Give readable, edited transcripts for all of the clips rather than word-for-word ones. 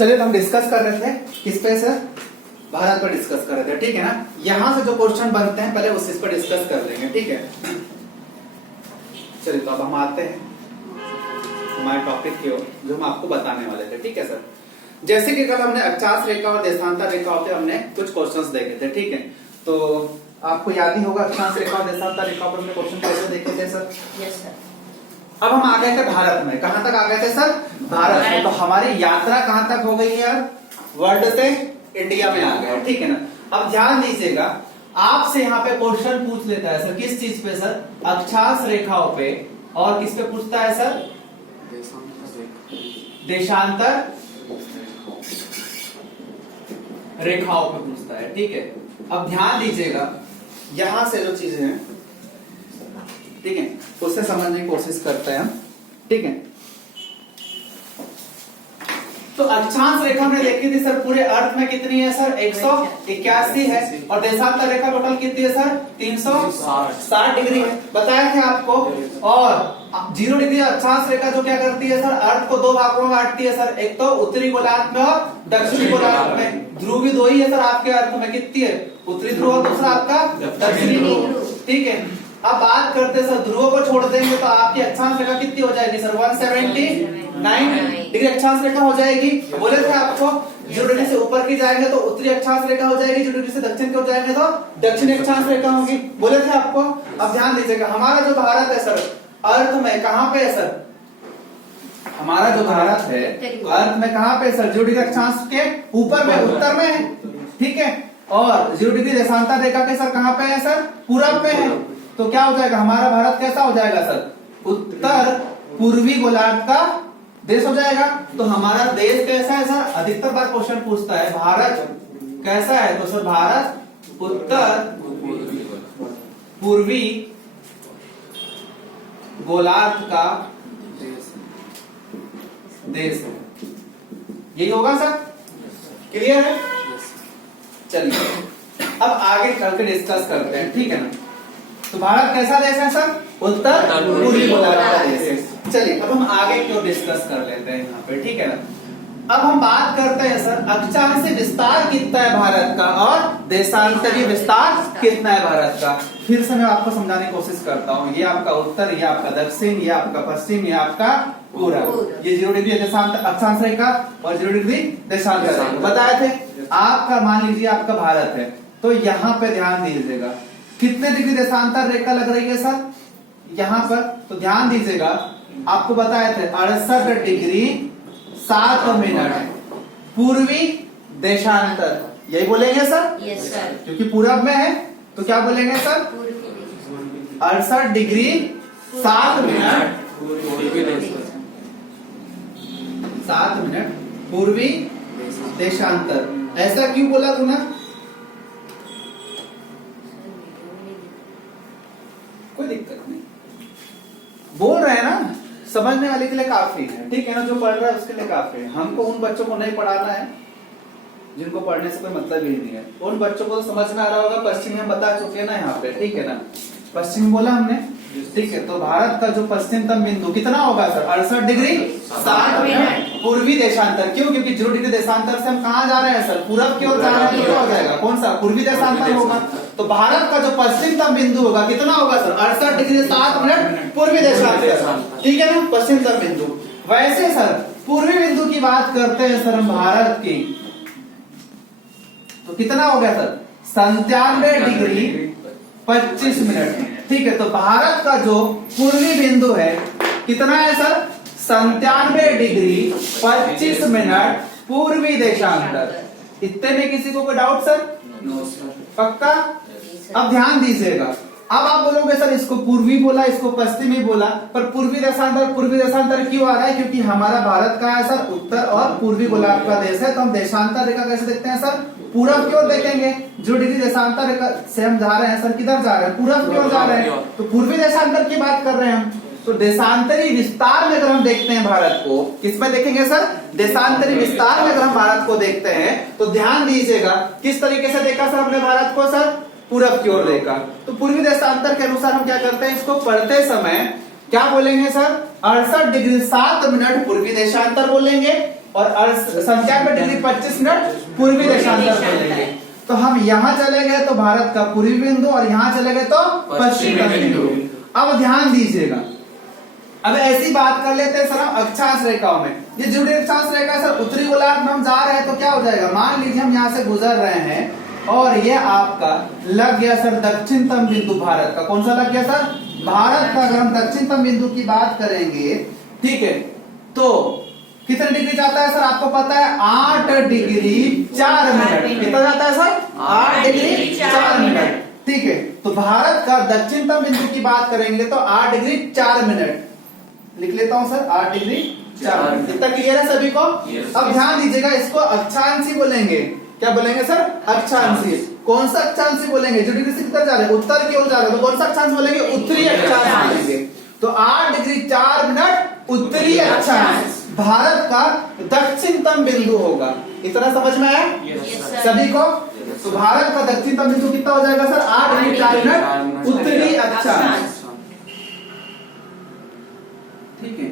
चलिए तो हम डिस्कस कर रहे थे किस पे सर, भारत पर डिस्कस कर रहे थे, ठीक है ना। यहां से जो क्वेश्चन बनते हैं पहले उस पर डिस्कस कर लेंगे, ठीक है। चलिए तो अब हम आते हैं हमारे टॉपिक की ओर जो हम आपको बताने वाले थे, ठीक है सर। जैसे कि कल हमने अक्षांश रेखा और देशांतर रेखा पे हमने कुछ क्वेश्चंस देखे थे, ठीक है। तो आपको याद ही होगा अक्षांश रेखा और देशांतर रेखा पर हमने क्वेश्चन कैसे देखे थे सर। Yes sir. अब हम आ गए थे भारत में, कहां तक आ गए थे सर, भारत में। तो हमारी यात्रा कहां तक हो गई है, वर्ल्ड से इंडिया में आ गए, ठीक है ना। अब ध्यान दीजिएगा, आपसे यहाँ पे क्वेश्चन पूछ लेता है सर, किस चीज पे सर, अक्षांश रेखाओं पे, और किस पे पूछता है सर, देशांतर रेखाओं पे पूछता है, ठीक है। अब ध्यान दीजिएगा, यहां से जो चीजें हैं, ठीक है, उससे समझने की कोशिश करते हैं हम, ठीक है। तो अक्षांश रेखा हमने देखी थी सर, पूरे अर्थ में कितनी है सर, 181 है, और देशांतर रेखा टोटल कितनी है सर, 360 डिग्री है, बताया था आपको। और 0 डिग्री अक्षांश रेखा जो क्या करती है सर, अर्थ को दो भागों में बांटती है सर, एक तो उत्तरी गोलार्ध में और दक्षिणी गोलार्ध में। ध्रुव भी दो ही है सर आपके अर्थ में, कितनी है, उत्तरी ध्रुव और दूसरा आपका दक्षिणी ध्रुव, ठीक है। अब बात करते हैं सर, ध्रुवों को छोड़ देंगे तो आपकी अक्षांश रेखा कितनी हो जाएगी सर, 179 डिग्री अक्षांश रेखा हो जाएगी। बोले थे आपको 0 डिग्री से ऊपर की जाएंगे तो उत्तरी अक्षांश रेखा हो जाएगी, 0 डिग्री से दक्षिण की ओर जाएंगे तो दक्षिणी अक्षांश रेखा होगी, बोले थे आपको। अब ध्यान दीजिएगा, हमारा जो भारत है सर, अर्थ में कहां पे है सर, हमारा जो भारत है अर्थ में कहां पे सर, 0 डिग्री अक्षांश के ऊपर में, उत्तर में है, ठीक है। और 0 डिग्री देशांतर रेखा के सर कहां पे है सर, पूरब में है। तो क्या हो जाएगा, हमारा भारत कैसा हो जाएगा सर, उत्तर पूर्वी गोलार्ध का देश हो जाएगा। तो हमारा देश कैसा है सर, अधिकतर बार क्वेश्चन पूछता है भारत कैसा है, तो सर भारत उत्तर पूर्वी गोलार्ध का देश है, यही होगा सर, क्लियर है। चलिए अब आगे चल के डिस्कस करते हैं, ठीक है ना। तो भारत कैसा देश है सर, उत्तर पूर्वी गोलार्ध का देश है। चलिए अब हम आगे क्यों डिस्कस कर लेते हैं यहाँ पे, ठीक है ना। अब हम बात करते हैं सर, अक्षांशीय विस्तार कितना है भारत का और देशांतरीय विस्तार कितना है भारत का। फिर से मैं आपको समझाने की कोशिश करता हूँ, ये आपका उत्तर, ये आपका दक्षिण, ये आपका पश्चिम, ये आपका पूरब। ये 0 डिग्री देशांतर अक्षांश रेखा और 0 डिग्री देशांतर रेखा बताए थे। आपका मान लीजिए आपका भारत है, तो यहाँ पे ध्यान दीजिएगा कितने डिग्री देशांतर रेखा लग रही है सर, यहाँ पर। तो ध्यान दीजिएगा, आपको बताए थे 68 डिग्री 7 मिनट पूर्वी देशांतर, यही बोलेंगे सर। Yes sir. क्योंकि पूरब में है तो क्या बोलेंगे सर, 68 डिग्री 7 मिनट 7 मिनट पूर्वी देशांतर। ऐसा क्यों बोला तूने, कोई दिक्कत नहीं, बोल रहे हैं ना, समझने वाले के लिए काफी है, ठीक है ना। जो पढ़ रहा है उसके लिए काफी है। हमको उन बच्चों को नहीं पढ़ाना है जिनको पढ़ने से कोई मतलब ही नहीं है। उन बच्चों को तो समझ में आ रहा होगा, पश्चिम में बता चुके हैं ना यहाँ पे, ठीक है ना। पश्चिम बोला हमने, ठीक है। तो भारत का जो पश्चिमतम बिंदु कितना होगा सर, 68 डिग्री 7 मिनट पूर्वी देशांतर। क्यों, क्योंकि 0 डिग्री देशांतर से हम कहाँ जा रहे हैं सर, पूरब की ओर जा रहे हैं, तो क्या हो जाएगा, कौन सा, पूर्वी देशांतर होगा। तो भारत का जो पश्चिमतम बिंदु होगा कितना होगा सर, 68 डिग्री 7 मिनट पूर्वी देशांतर, ठीक है ना, पश्चिमतम बिंदु। वैसे सर पूर्वी बिंदु की बात करते हैं सर हम भारत की, तो कितना हो गया सर, 97 डिग्री 25 मिनट, ठीक है। तो भारत का जो पूर्वी बिंदु है कितना है सर, 97 डिग्री 25 मिनट पूर्वी देशांतर। इतने में किसी को कोई डाउट सर, पक्का। अब ध्यान दीजिएगा, अब आप बोलोगे सर इसको पूर्वी बोला, इसको पश्चिमी बोला, पर पूर्वी देशांतर क्यों आ रहा है, क्योंकि हमारा भारत का है सर उत्तर और पूर्वी गोलार्ध का देश है। तो हम देशांतर रेखा कैसे देखते हैं सर, पूरब की ओर देखेंगे। 0 डिग्री देशांतर रेखा से हम जा रहे हैं सर, किधर जा रहे हैं, पूरब की ओर जा रहे हैं, तो पूर्वी देशांतर की बात कर रहे हैं हम। तो देशांतरी विस्तार में अगर हम देखते हैं भारत को, किसमें देखेंगे सर, देशांतरी विस्तार में अगर हम भारत को देखते हैं, तो ध्यान दीजिएगा किस तरीके से देखा सर हमने भारत को सर, पूरब की ओर देखा। तो पूर्वी देशांतर के अनुसार हम क्या करते हैं, इसको पढ़ते समय क्या बोलेंगे सर, 68 डिग्री 7 मिनट पूर्वी देशांतर बोलेंगे। और संख्या पे डिग्री 25 मिनट पूर्वी देशांतर पे लेंगे। तो हम यहाँ चले गए तो भारत का पूर्वी बिंदु और यहाँ चले गए तो पश्चिमी बिंदु। अब ध्यान दीजिएगा, अब ऐसी बात कर लेते हैं सर हम अक्षांश रेखाओं में। ये जुड़ी अक्षांश रेखा सर उत्तरी गोलार्ध में हम जा रहे हैं तो क्या हो जाएगा, मान लीजिए हम यहाँ से गुजर रहे हैं और ये आपका लग गया सर दक्षिणतम बिंदु भारत का। कौन सा लग गया सर, भारत का। अगर हम दक्षिणतम बिंदु की बात करेंगे, ठीक है, तो कितने डिग्री जाता है सर आपको पता है, 8 डिग्री 4 मिनट। कितना जाता है सर, 8 डिग्री 4 मिनट। ठीक है, तो भारत का दक्षिणतम बिंदु की बात करेंगे तो 8 डिग्री 4 मिनट लिख लेता हूं सर, 8 डिग्री 4 मिनट। इतना क्लियर है सभी को। अब ध्यान दीजिएगा, इसको अक्षांशी बोलेंगे। क्या बोलेंगे सर, अक्षांशी। कौन सा अक्षांशी बोलेंगे, जो डिग्री से किधर जा रहे हैं, उत्तर की ओर जा रहे हैं, तो कौन सा अक्षांश बोलेंगे, उत्तरी अक्षांश बोलेंगे। तो 8 डिग्री 4 मिनट उत्तरी अक्षांश भारत का दक्षिणतम बिंदु होगा। इतना समझ में आया सभी को। तो भारत का दक्षिणतम बिंदु कितना हो जाएगा सर, 8 डिग्री 4 मिनट उत्तरी अक्षांश। ठीक है,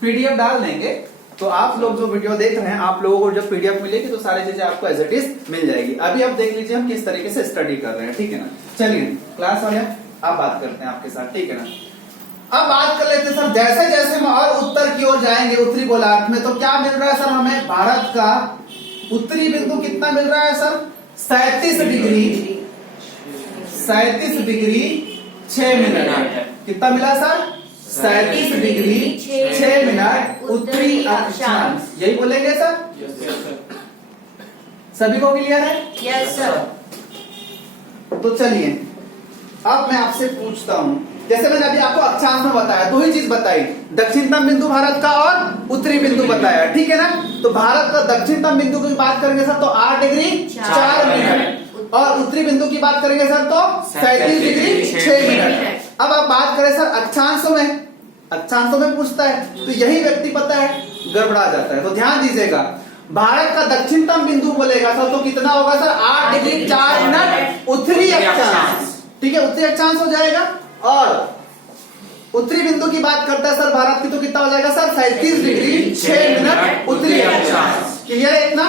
पीडीएफ डाल देंगे तो आप लोग जो वीडियो देख रहे हैं, आप लोगों को जब पीडीएफ मिलेगी तो सारी चीजें आपको एज इट इज मिल जाएगी। अभी आप देख लीजिए हम किस तरीके से स्टडी कर रहे हैं, ठीक है ना। चलिए क्लास वाले आप बात करते हैं आपके साथ, ठीक है ना। अब बात कर लेते हैं सर, जैसे जैसे हम और उत्तर की ओर जाएंगे उत्तरी गोलार्ध में, तो क्या मिल रहा है सर हमें, भारत का उत्तरी बिंदु कितना मिल रहा है सर, 37 डिग्री 6 मिनट। कितना मिला सर, 37 डिग्री 6 मिनट उत्तरी अक्षांश। यही बोलेंगे सर, सभी को क्लियर है, यस सर। तो चलिए अब मैं आपसे पूछता हूं, जैसे मैंने अभी आपको अक्षांश में बताया, दो ही चीज बताई, दक्षिणतम बिंदु भारत का और उत्तरी बिंदु बताया, ठीक है ना। तो भारत का दक्षिणतम बिंदु की बात करेंगे सर तो 8 डिग्री 4 मिनट, और उत्तरी बिंदु की बात करेंगे सर तो 37 डिग्री 6 मिनट। अब आप बात करें सर अक्षांशों में, अक्षांशों में पूछता है तो यही व्यक्ति पता है गड़बड़ा जाता है। तो ध्यान दीजिएगा, भारत का दक्षिणतम बिंदु बोलेगा सर तो कितना होगा सर, 8 डिग्री 4 मिनट उत्तरी अक्षांश। ठीक है, उत्तरी अक्षांश हो जाएगा। और उत्तरी बिंदु की बात करता है सर भारत की, तो कितना हो जाएगा सर, 37 डिग्री 6 मिनट उत्तरी अक्षांश। क्लियर है इतना,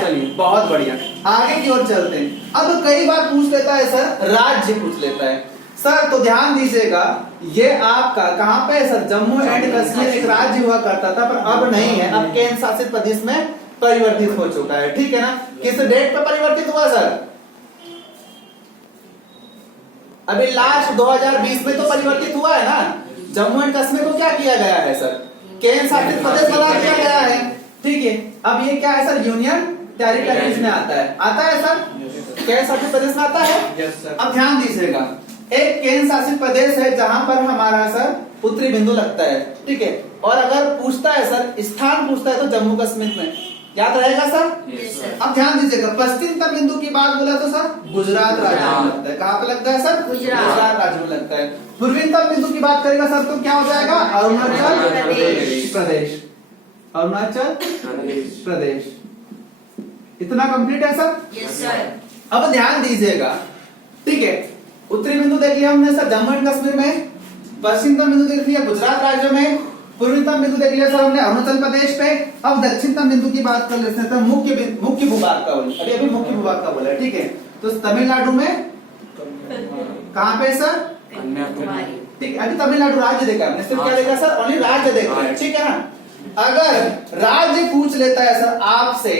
चलिए बहुत बढ़िया, आगे की ओर चलते हैं। अब कई बार पूछ लेता है सर, राज्य पूछ लेता है सर, तो ध्यान दीजिएगा, ये आपका कहां पे है सर, जम्मू एंड कश्मीर एक राज्य हुआ करता था, पर अब नहीं है, अब केंद्र शासित प्रदेश में परिवर्तित हो चुका है, ठीक है ना। किस डेट पे परिवर्तित हुआ सर, अभी लास्ट 2020 में तो परिवर्तित हुआ है ना। जम्मू एंड कश्मीर को क्या किया गया है सर, केंद्र शासित प्रदेश बना दिया गया है, ठीक है। अब ये क्या है सर, यूनियन टेरिटरीज में आता है, आता है सर, केंद्र शासित प्रदेश में आता है। अब ध्यान दीजिएगा, एक केंद्र शासित प्रदेश है जहां पर हमारा सर उत्तरी बिंदु लगता है, ठीक है। और अगर पूछता है सर, स्थान पूछता है तो जम्मू कश्मीर में, याद रहेगा सर। अब ध्यान दीजिएगा, पश्चिमतम बिंदु की बात बोला तो सर गुजरात राज्य में लगता है। कहाँ पे लगता है सर, गुजरात राज्य में लगता है। पूर्वीतम बिंदु की बात करेगा सर तो क्या हो जाएगा, अरुणाचल प्रदेश, अरुणाचल प्रदेश। इतना कंप्लीट है सर, यस सर। अब ध्यान दीजिएगा, ठीक है, उत्तरी बिंदु देख लिया हमने सर जम्मू एंड कश्मीर में, पश्चिमतम बिंदु देख लिया गुजरात राज्य में, पूर्वीतम बिंदु देख लिया सर हमने अरुणाचल प्रदेश पे। अब दक्षिणतम बिंदु की बात कर लेते हैं तो मुख्य भूभाग का बोले, अभी मुख्य भूभाग का बोला, ठीक है। तो तमिलनाडु में कहाँ पे सर, कन्याकुमारी, ठीक है। अभी तमिलनाडु राज्य देखा हमने, सिर्फ क्या देखा सर, ओनली राज्य देखा है, ठीक है ना। अगर राज्य पूछ लेता है सर आपसे,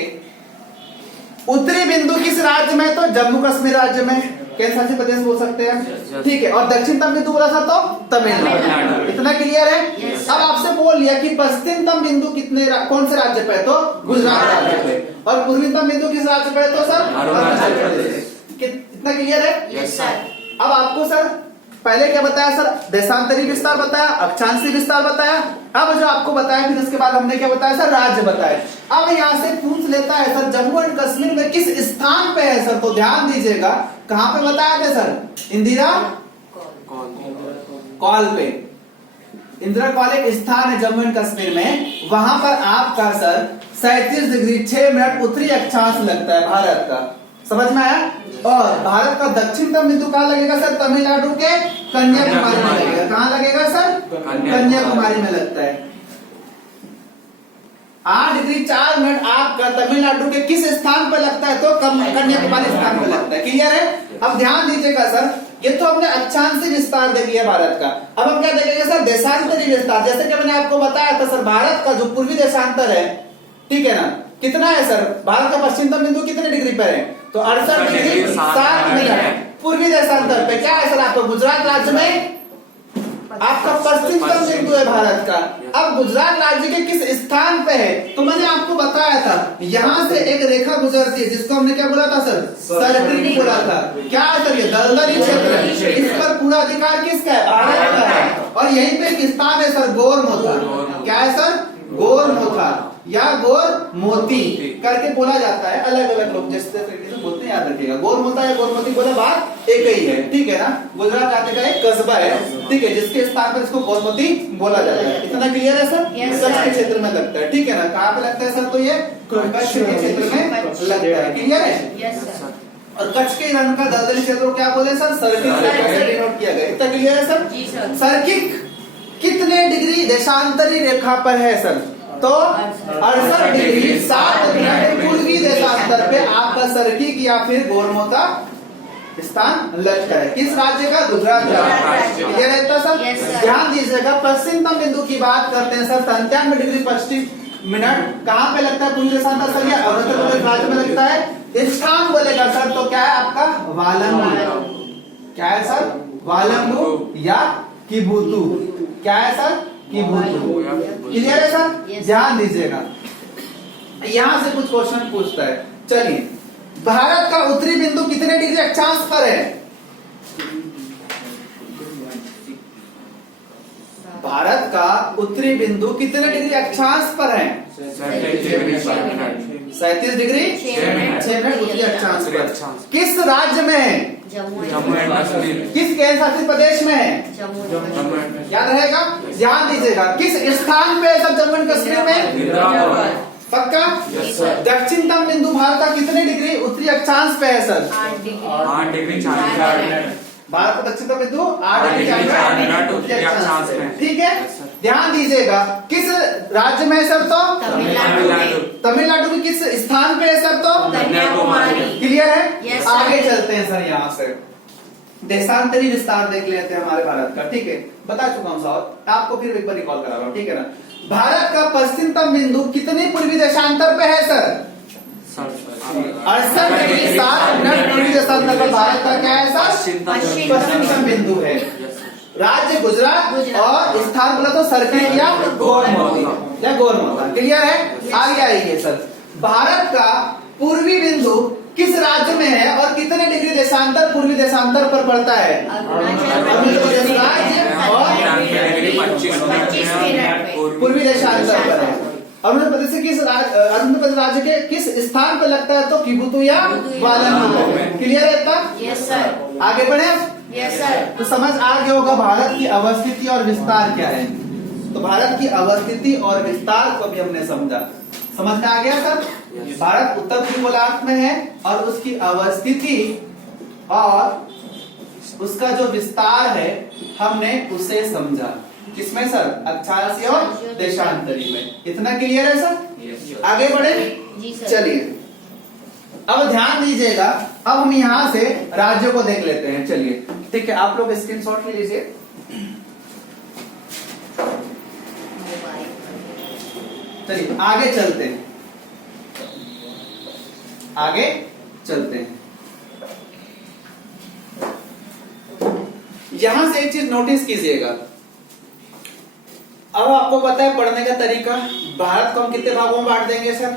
उत्तरी बिंदु किस राज्य में, तो जम्मू कश्मीर राज्य में, केंद्र शासित प्रदेश बोल सकते हैं, ठीक है। और दक्षिणतम बिंदु बोला था तो तमिलनाडु। इतना क्लियर है। अब आपसे बोल लिया कि पश्चिमतम बिंदु कितने कौन से राज्य पे, तो गुजरात राज्य पे, और पूर्वीतम बिंदु किस राज्य पे, तो सर अरुणाचल प्रदेश। इतना क्लियर है, यस सर। अब आपको सर पहले क्या बताया सर, देशांतरी विस्तार बताया, अक्षांशी विस्तार बताया। अब जो आपको बताया फिर उसके बाद हमने क्या बताया सर, राज्य बताया। अब यहाँ से पूछ लेता है सर जम्मू एंड कश्मीर में किस स्थान पे है सर, तो ध्यान दीजिएगा, कहाँ पे बताया था सर, इंदिरा कॉल पे। इंदिरा कॉल एक स्थान है जम्मू एंड कश्मीर में, वहां पर आपका सर 37 डिग्री 6 मिनट उत्तरी अक्षांश लगता है भारत का, समझ में आया। और भारत का दक्षिणतम बिंदु कहाँ लगेगा सर, तमिलनाडु के कन्याकुमारी में लगेगा। कहाँ लगेगा सर, कन्याकुमारी में लगता है। 8 डिग्री 4 मिनट आपका तमिलनाडु के किस स्थान पर लगता है? तो कन्याकुमारी स्थान पर लगता है। क्लियर है? अब ध्यान दीजिएगा सर, ये तो हमने अक्षांशीय विस्तार देख लिया भारत का। अब हम क्या देखेंगे सर? देशांतरी विस्तार। जैसे कि मैंने आपको बताया था सर, भारत का जो पूर्वी देशांतर है, ठीक है ना, कितना है सर? भारत का पश्चिमतम बिंदु कितने डिग्री पर है? तो 68 डिग्री 7 मिनट। पूर्वी देशांतर पे क्या है सर? आपको गुजरात राज्य में आपका पश्चिमतम बिंदु है भारत का। अब गुजरात राज्य के किस स्थान पे है? तो मैंने आपको बताया था, यहां से एक रेखा गुजरती है जिसको हमने क्या बोला था सर? सर्किल बोला था। क्या है सर? ये दलदली क्षेत्र है। इस पर पूरा अधिकार किसका है? भारत का है। और यहीं पे एक स्थान है सर, गोरमोथा। क्या है सर? गोरमोथा या गोर मोती करके बोला जाता है। अलग अलग लोग जिस तरीके से बोलते हैं याद रखिएगा। गोरमोथा या गोरमोती बोला, बात एक ही है, ठीक है ना। गुजरात राज्य का एक कस्बा है, ठीक है, जिसके स्थान पर इसको गोरमोती बोला जाता है। इतना क्लियर है सर? कच्छ के क्षेत्र में लगता है, ठीक है ना। कहाँ पे लगता है सर? तो ये कच्छ के क्षेत्र में लगता है। क्लियर है? और कच्छ के रण का दलदली क्षेत्र को क्या बोले सर? सर्किल डिनोट किया गया। इतना क्लियर है सर? सर्किल कितने डिग्री देशांतरी रेखा पर है सर? तो 68 डिग्री 7 मिनट पूर्वी देशांतर पे आपका सर्किल या फिर गोरमोथा स्थान लगता है। किस राज्य का? गुजरात राज्य। ये रहता सर? ध्यान दीजिएगा, पश्चिमतम बिंदु की बात करते हैं सर, 97 डिग्री 25 मिनट कहाँ पे लगता है? पूर्वी देशांतर सर, या अरुणाचल प्रदेश राज्य में लगता है। स्थान बोलेगा सर तो क्या है आपका? वालंगू। क्या है सर? वालंगू या किबुतु। क्या है सर? किबुतु। क्लियर है सर? ध्यान दीजिएगा, यहां से कुछ क्वेश्चन पूछता है। चलिए, भारत का उत्तरी बिंदु कितने डिग्री अक्षांश पर है? भारत का उत्तरी बिंदु कितने डिग्री अक्षांश पर है? 37 डिग्री 6 मिनट उत्तरी अक्षांश पर। किस राज्य में है? जम्मू एंड कश्मीर। किस केंद्र शासित प्रदेश में है? याद रहेगा? ध्यान दीजिएगा, किस स्थान पे है सब? जम्मू एंड कश्मीर में। पक्का? दक्षिणतम बिंदु भारत का कितने डिग्री उत्तरी अक्षांश पे है सर? 8 degree 4 minute. भारत का दक्षिणतम बिंदु 8 डिग्री 4 मिनट उत्तरी अक्षांश पे, ठीक है। ध्यान दीजिएगा, किस राज्य में है सर? तो तमिलनाडु के किस स्थान पे है सर? तो कन्याकुमारी। क्लियर है? आगे चलते हैं सर, यहाँ से देशांतरी विस्तार देख लेते हैं हमारे भारत का, ठीक है। बता चुका हूं साहब, आपको फिर एक बार रिकॉल करा रहा हूं, ठीक है ना। भारत का पश्चिमतम बिंदु कितने पूर्वी देशांतर पे है सर? 68 डिग्री 7 मिनट पूर्वी देशांतर पर भारत का क्या है सर? पश्चिमतम बिंदु है। राज्य गुजरात और स्थान बोला तो सर्किल या गोरमोथा। क्लियर है? आगे आइए सर, भारत का पूर्वी बिंदु किस राज्य में है और कितने डिग्री देशांतर पूर्वी देशांतर पर पड़ता है? अरुणाचल प्रदेश राज्य और 25 मिनट पूर्वी देशांतर पर है। अरुणाचल प्रदेश के अरुणाचल प्रदेश राज्य के किस स्थान पर लगता है? तो किबुतु या वालंगू। क्लियर है इतना? Yes sir. आगे बढ़े? Yes sir. तो समझ आ गया होगा भारत की अवस्थिति और विस्तार क्या है। तो भारत की अवस्थिति और विस्तार को भी हमने समझा। समझ में आ गया सर? भारत उत्तर ध्रुव गोलार्ध में है और उसकी अवस्थिति और उसका जो विस्तार है हमने उसे समझा। किसमें सर? अक्षांशीय और देशांतरी में। इतना क्लियर है सर? आगे बढ़े? चलिए, अब ध्यान दीजिएगा, अब हम यहाँ से राज्यों को देख लेते हैं। चलिए, ठीक है, आप लोग स्क्रीनशॉट ले लीजिए। चलिए आगे चलते हैं, आगे चलते हैं। यहां से एक चीज नोटिस कीजिएगा, अब आपको पता है पढ़ने का तरीका। भारत को हम कितने भागों में बांट देंगे सर?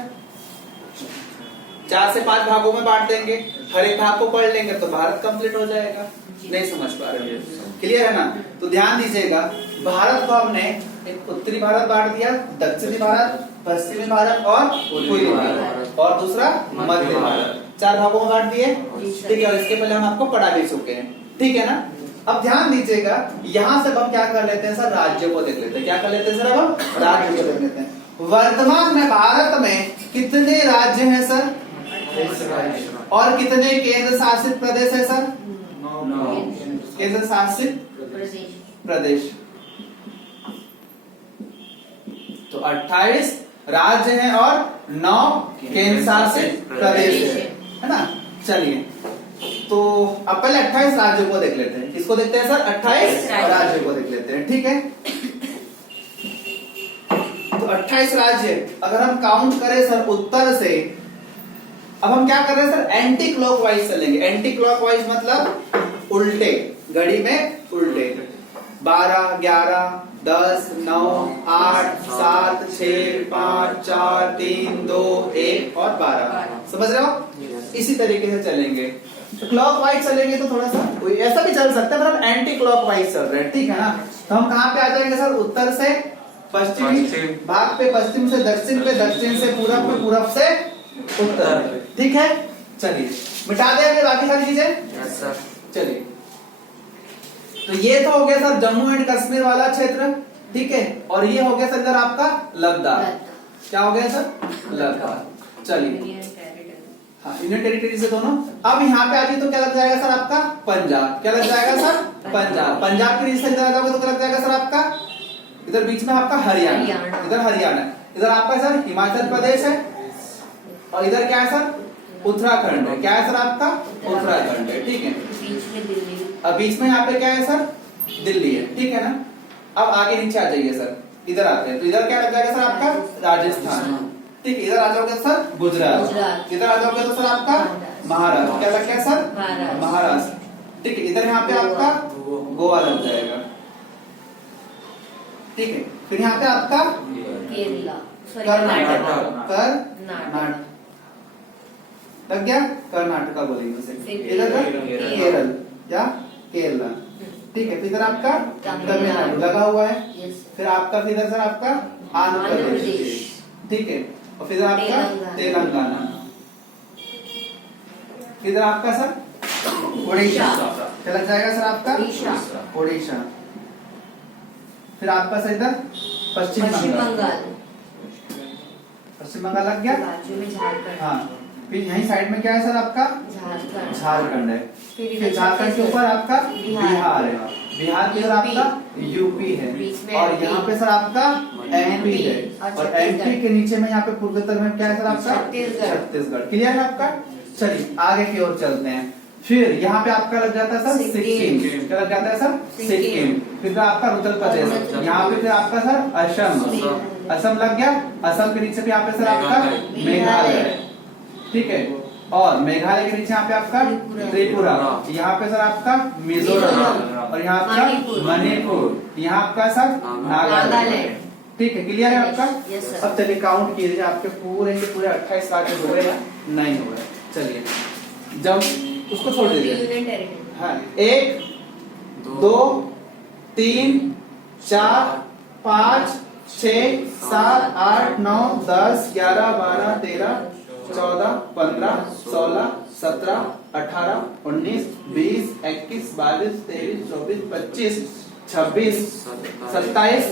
4 से 5 भागों में बांट देंगे। हर एक भाग को पढ़ लेंगे तो भारत कंप्लीट हो जाएगा। नहीं समझ पा रहे? क्लियर है ना? तो ध्यान दीजिएगा, भारत को हमने एक उत्तरी भारत बांट दिया, दक्षिणी भारत, पश्चिमी भारत और पूर्वी भारत, और दूसरा मध्य भारत। 4 भागों में बांट दिए, ठीक है। और इसके पहले हम आपको पढ़ा भी चुके हैं, ठीक है ना। अब ध्यान दीजिएगा, यहां से हम क्या कर लेते हैं सर? राज्यों को देख लेते हैं। क्या कर लेते हैं सर? अब हम राज्यों को देख लेते हैं। वर्तमान में भारत में कितने राज्य हैं सर? और कितने केंद्र शासित प्रदेश है सर? केंद्र शासित प्रदेश। तो 28 राज्य हैं और 9 केंद्र शासित प्रदेश है ना। चलिए तो अब पहले 28 राज्यों को देख लेते हैं। किसको देखते हैं सर? 28 राज्यों को देख लेते हैं, ठीक है। तो 28 राज्य अगर हम काउंट करें सर उत्तर से, अब हम क्या कर रहे हैं सर? एंटी क्लॉकवाइज चलेंगे। एंटी क्लॉकवाइज मतलब उल्टे, घड़ी में उल्टे। 12, 11, 10, 9, 8, 7, 6, 5, 4, 3, 2, 1 और 12। समझ रहे हो? इसी तरीके से चलेंगे। तो क्लॉकवाइज चलेंगे तो थोड़ा सा ऐसा भी चल सकता है, पर हम एंटी क्लॉकवाइज चल रहे हैं, ठीक है ना। तो हम कहाँ पे आ जाएंगे सर? उत्तर से पश्चिमी भाग पे, पश्चिम से दक्षिण पे, दक्षिण से पूरब पे, पूरब से उत्तर, ठीक है। चलिए मिटा देंगे बाकी सारी चीजें। चलिए तो ये तो हो गया सर जम्मू एंड कश्मीर वाला क्षेत्र, ठीक है। और ये हो गया सर इधर आपका लद्दाख। क्या हो गया सर? लद्दाख। चलिए हाँ, यूनियन टेरिटरी से दोनों। अब यहाँ पे आगे तो क्या लग जाएगा सर आपका? पंजाब। क्या लग जाएगा सर? पंजाब। पंजाब के नीचे से इधर तो क्या लग जाएगा सर आपका? इधर बीच में आपका हरियाणा, इधर हरियाणा, इधर आपका सर हिमाचल प्रदेश है, और इधर क्या है सर? उत्तराखंड है। क्या है सर आपका? उत्तराखंड है, ठीक है। बीच में दिल्ली। अब बीच में यहाँ पे क्या है सर? दिल्ली है, ठीक है ना। अब आगे नीचे आ जाइए सर, इधर आते हैं तो इधर क्या लग जाएगा सर आपका? राजस्थान, ठीक है। इधर आ जाओगे सर गुजरात, इधर आ जाओगे तो सर आपका महाराष्ट्र। क्या लग गया सर? महाराष्ट्र, ठीक है। इधर यहाँ पे आपका गोवा लग जाएगा, ठीक है। फिर यहाँ पे आपका केरला, कर्नाटक लग गया। कर्नाटका बोलेंगे उसे। इधर केरल या केरला, ठीक है। फिर इधर आपका तमिलनाडु लगा हुआ है। फिर आपका इधर सर आपका आंध्र प्रदेश, ठीक है। और फिर आपका तेलंगाना, इधर आपका सर उड़ीसा। क्या लग जाएगा सर आपका? उड़ीसा। फिर आपका सर इधर पश्चिम बंगाल। पश्चिम बंगाल लग गया। राज्यों में झारखंड। हाँ, फिर यहीं साइड में क्या है सर आपका? झारखंड है। फिर झारखंड के ऊपर आपका बिहार है। बिहार के ऊपर आपका यूपी है, और यहाँ पे सर आपका एमपी है, और एमपी के नीचे में यहाँ पे पूर्वोत्तर में क्या है सर आपका? छत्तीसगढ़। क्लियर है आपका? चलिए आगे की ओर चलते हैं। फिर यहाँ पे आपका लग जाता है सर सिक्किम। क्या लग जाता है सर? सिक्किम। फिर आपका अरुणाचल प्रदेश। यहाँ पे फिर आपका सर असम। असम लग गया। असम के नीचे भी यहाँ पे सर आपका मेघालय, ठीक है। और मेघालय के नीचे यहाँ पे आपका त्रिपुरा। यहाँ पे सर आपका मिजोरम, और यहाँ आपका मणिपुर, यहाँ आपका सर नागालैंड, ठीक है। क्लियर है आपका? अब चलिए काउंट कीजिए आपके पूरे के पूरे 28 राज्य हो गए या नहीं हो गए। चलिए जब उसको छोड़ दीजिए। हाँ, 1, 2, 3, 4, 5, 6, 7, 8, 9, 10, 11, 12, 13, 14, 15, 16, 17, 18, 19, 20, 21, 22, 23, 24, 25, 26, 27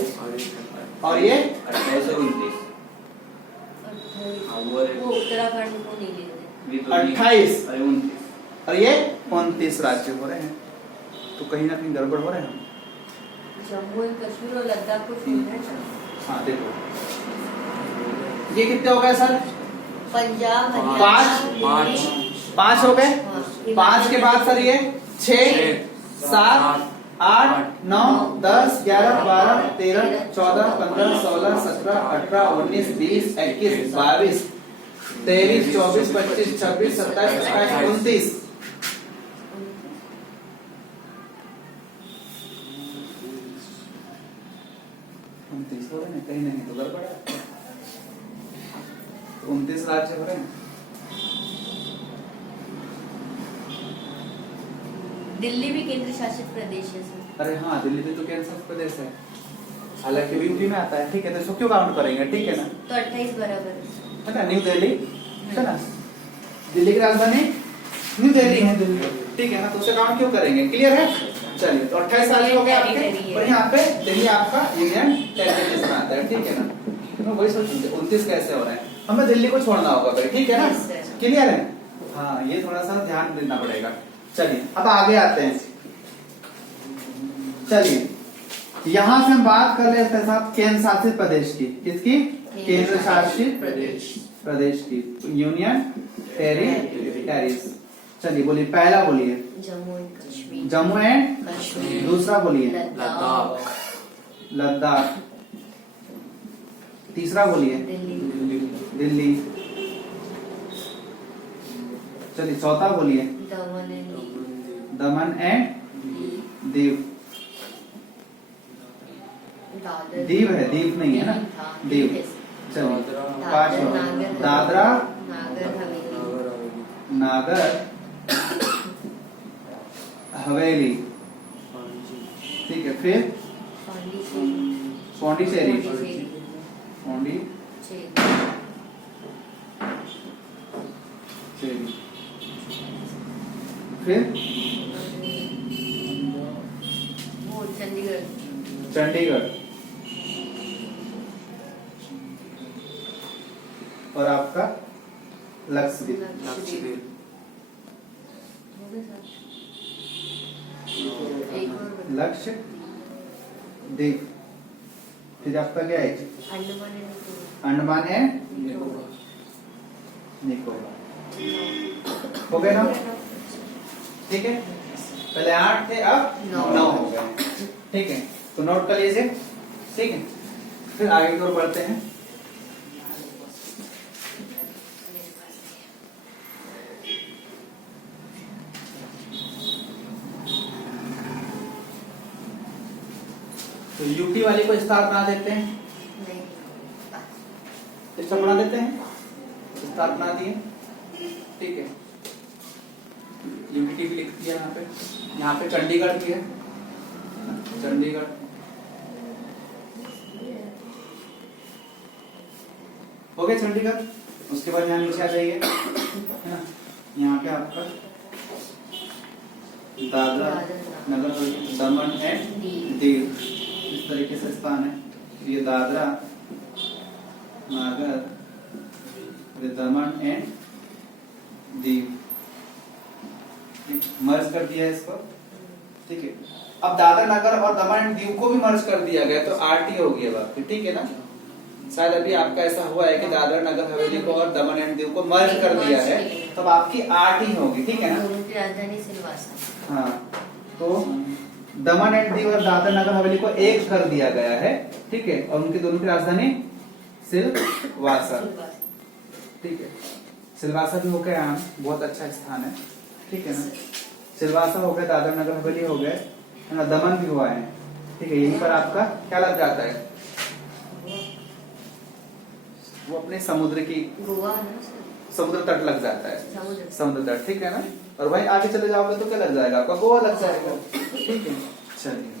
और ये 28 और 29। उत्तराखंड को नहीं ले रहे। 28 और ये 29 राज्य हो रहे हैं। तो कहीं ना कहीं गड़बड़ हो रहे हैं। जम्मू एंड कश्मीर और लद्दाख को छोड़ रहे हैं। हाँ देखो, ये कितने हो गए सर? पंजाब, पांच हो गए। 5 के बाद सर ये 6, 7, 8, 9, 10, 11, 12, 13, 14, 15, 16, 17, 18, 19, 20, 21, 22, 23, 24, 25, 26, 27, 28, 29। 29 हो रहे हैं, कहीं नहीं तो गड़बड़ है। 29 राज्य हो रहे हैं। दिल्ली भी केंद्र शासित प्रदेश है सर। अरे हाँ, दिल्ली भी तो केंद्र शासित प्रदेश है, हालांकि यूपी में आता है, ठीक है। तो इसको क्यों काउंट करेंगे? ठीक है ना। तो 28 बराबर है ना। न्यू दिल्ली है ना, दिल्ली की राजधानी न्यू दिल्ली है दिल्ली, ठीक है ना। तो उसे काउंट क्यों करेंगे? क्लियर है? चलिए तो 28 साल हो गए आपके, और यहाँ पे दिल्ली आपका यूनियन टेरिटरी में आता है, ठीक है ना। तो वही सोचिए 29 कैसे हो रहे हैं, हमें दिल्ली को छोड़ना होगा भाई, ठीक है ना। क्लियर है? हाँ, ये थोड़ा सा ध्यान देना पड़ेगा। चलिए अब आगे आते हैं। चलिए यहां से हम बात कर लेते हैं साहब केंद्र शासित प्रदेश की। किसकी? केंद्र शासित प्रदेश की, यूनियन टेरिटरीज। चलिए बोलिए, पहला बोलिए जम्मू एंड कश्मीर। जम्मू एंड कश्मीर। दूसरा बोलिए लद्दाख। लद्दाख। तीसरा बोलिए दिल्ली। दिल्ली। चलिए चौथा बोलिए दमन and Diu. Daman and Diu. Dadar. Diu है, दीव नहीं है ना, दीव। चलिए पांचवा दादरा नागर हवेली। नागर हवेली। ठीक है, फिर पौंडीचेरी। पौंडीचेरी। फिर वो चंडीगढ़। चंडीगढ़। और आपका लक्षद्वीप। लक्षद्वीप। हो गए सर? एक और बता। लक्षद्वीप। फिर आपका क्या है? अंडमान एंड निकोबार। अंडमान एंड निकोबार। निकोबार। हो गए ना? ठीक है, पहले 8 थे, अब 9 हो गए। ठीक है, तो नोट कर लीजिए। ठीक है, फिर आगे की ओर बढ़ते हैं। तो यूपी वाली को स्टार बना देते हैं, नहीं। स्टार बना देते हैं, स्टार बना दिए। ठीक है, यूनिटी भी लिख दिया यहाँ पे। यहाँ पे चंडीगढ़ भी है, चंडीगढ़। हो गया चंडीगढ़। उसके बाद यहाँ नीचे आ जाइए, है ना, यहाँ पे आपका दादरा नगर हवेली दमन एंड दीव, इस तरीके से स्थान है। ये दादरा नागर दमन एंड दीव मर्ज कर दिया है इसको। ठीक है, अब दादरा नगर और दमन एंड दीव को भी मर्ज कर दिया गया, तो आरटी हो गई अब आपकी। ठीक है ना, शायद अभी आपका ऐसा हुआ है कि दादरा नगर हवेली को और दमन एंड दीव को मर्ज कर दिया है, तब आपकी आरटी होगी। ठीक है ना, दोनों की राजधानी सिलवासा। हाँ, तो दमन एंड दीव और दादरा नगर हवेली को एक कर दिया गया है। ठीक है, और उनकी दोनों की राजधानी सिलवासा। ठीक है, सिलवासा भी हो गया यहाँ, बहुत अच्छा स्थान है। ठीक है ना, सिलवासा हो गया, दादरा नगर हवेली हो गए, है ना, दमन भी हुआ है। ठीक है, यहीं पर आपका क्या लग जाता है, वो अपने समुद्र की, गोवा है ना सर? समुद्र तट लग जाता है, समुद्र। समुद्र तट। ठीक है ना, और वहीं आगे चले जाओगे तो क्या लग जाएगा आपका, गोवा लग जाएगा। ठीक है, चलिए।